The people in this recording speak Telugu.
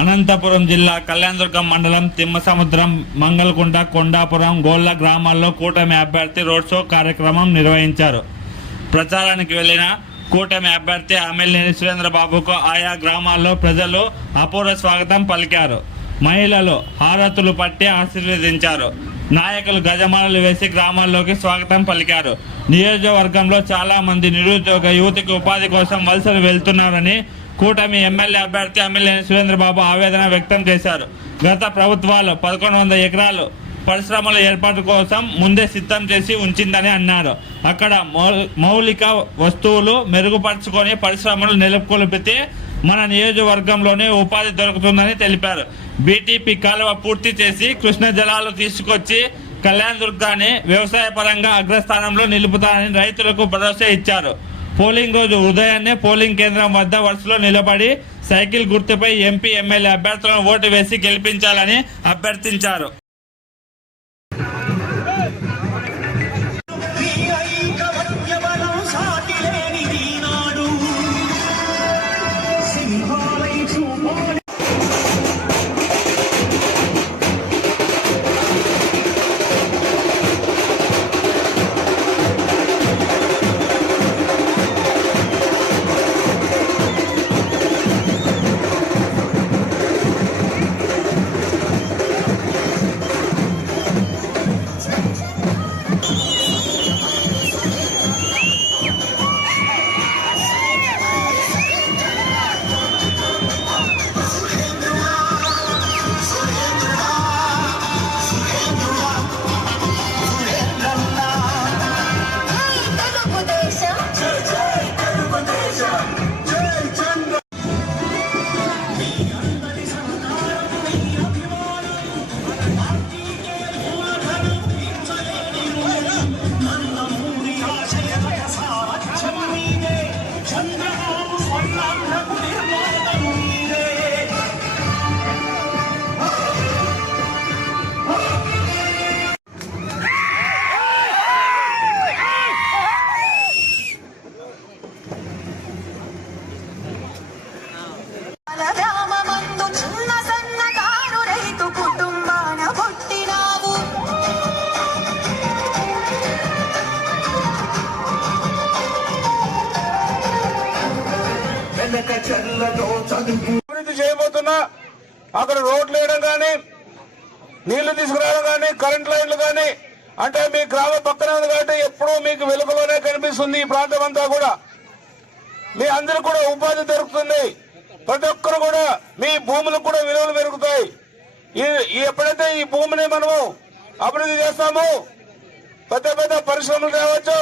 అనంతపురం జిల్లా కళ్యాణదుర్గం మండలం తిమ్మసముద్రం, మంగళకుంట, కొండాపురం, గోళ్ల గ్రామాల్లో కూటమి అభ్యర్థి రోడ్ షో కార్యక్రమం నిర్వహించారు. ప్రచారానికి వెళ్లిన కూటమి అభ్యర్థి అమ్మిలినేని సురేంద్రబాబుకు ఆయా గ్రామాల్లో ప్రజలు అపూర్వ స్వాగతం పలికారు. మహిళలు హారతులు పట్టి ఆశీర్వదించారు. నాయకులు గజమాలలు వేసి గ్రామాల్లోకి స్వాగతం పలికారు. నియోజకవర్గంలో చాలా మంది నిరుద్యోగ యువతకు ఉపాధి కోసం వలసలు వెళ్తున్నారని కూటమి ఎమ్మెల్యే అభ్యర్థి అమ్మిలినేని సురేంద్రబాబు ఆవేదన వ్యక్తం చేశారు. గత ప్రభుత్వాలు 1100 ఎకరాలు పరిశ్రమల ఏర్పాటు కోసం ముందే సిద్ధం చేసి ఉంచిందని అన్నారు. అక్కడ మౌలిక వస్తువులు మెరుగుపరుచుకొని పరిశ్రమలు నెలకొల్పితే మన నియోజకవర్గంలోనే ఉపాధి దొరుకుతుందని తెలిపారు. బీటీపీ కాలువ పూర్తి చేసి కృష్ణ జలాలు తీసుకొచ్చి కళ్యాణదుర్గాన్ని వ్యవసాయ పరంగా అగ్రస్థానంలో నిలుపుతారని రైతులకు భరోసా ఇచ్చారు. పోలింగ్ రోజు ఉదయాన్నే పోలింగ్ కేంద్రం వద్ద వరుసలో నిలబడి సైకిల్ గుర్తుపై ఎంపీ, ఎమ్మెల్యే అభ్యర్థులను ఓటు వేసి గెలిపించాలని అభ్యర్థించారు. అభివృద్ధి చేయబోతున్నా అక్కడ రోడ్లు వేయడం కానీ, నీళ్లు తీసుకురావడం కానీ, కరెంట్ లైన్లు కానీ, అంటే మీ గ్రామ పక్కన ఉంది కాబట్టి ఎప్పుడూ మీకు వెలుగులోనే కనిపిస్తుంది. ఈ ప్రాంతం అంతా కూడా మీ అందరికి కూడా ఉపాధి దొరుకుతుంది. ప్రతి ఒక్కరు కూడా మీ భూములకు కూడా విలువలు పెరుగుతాయి. ఎప్పుడైతే ఈ భూమిని మనము అభివృద్ధి చేస్తామో పెద్ద పెద్ద పరిశ్రమలు తేవచ్చు,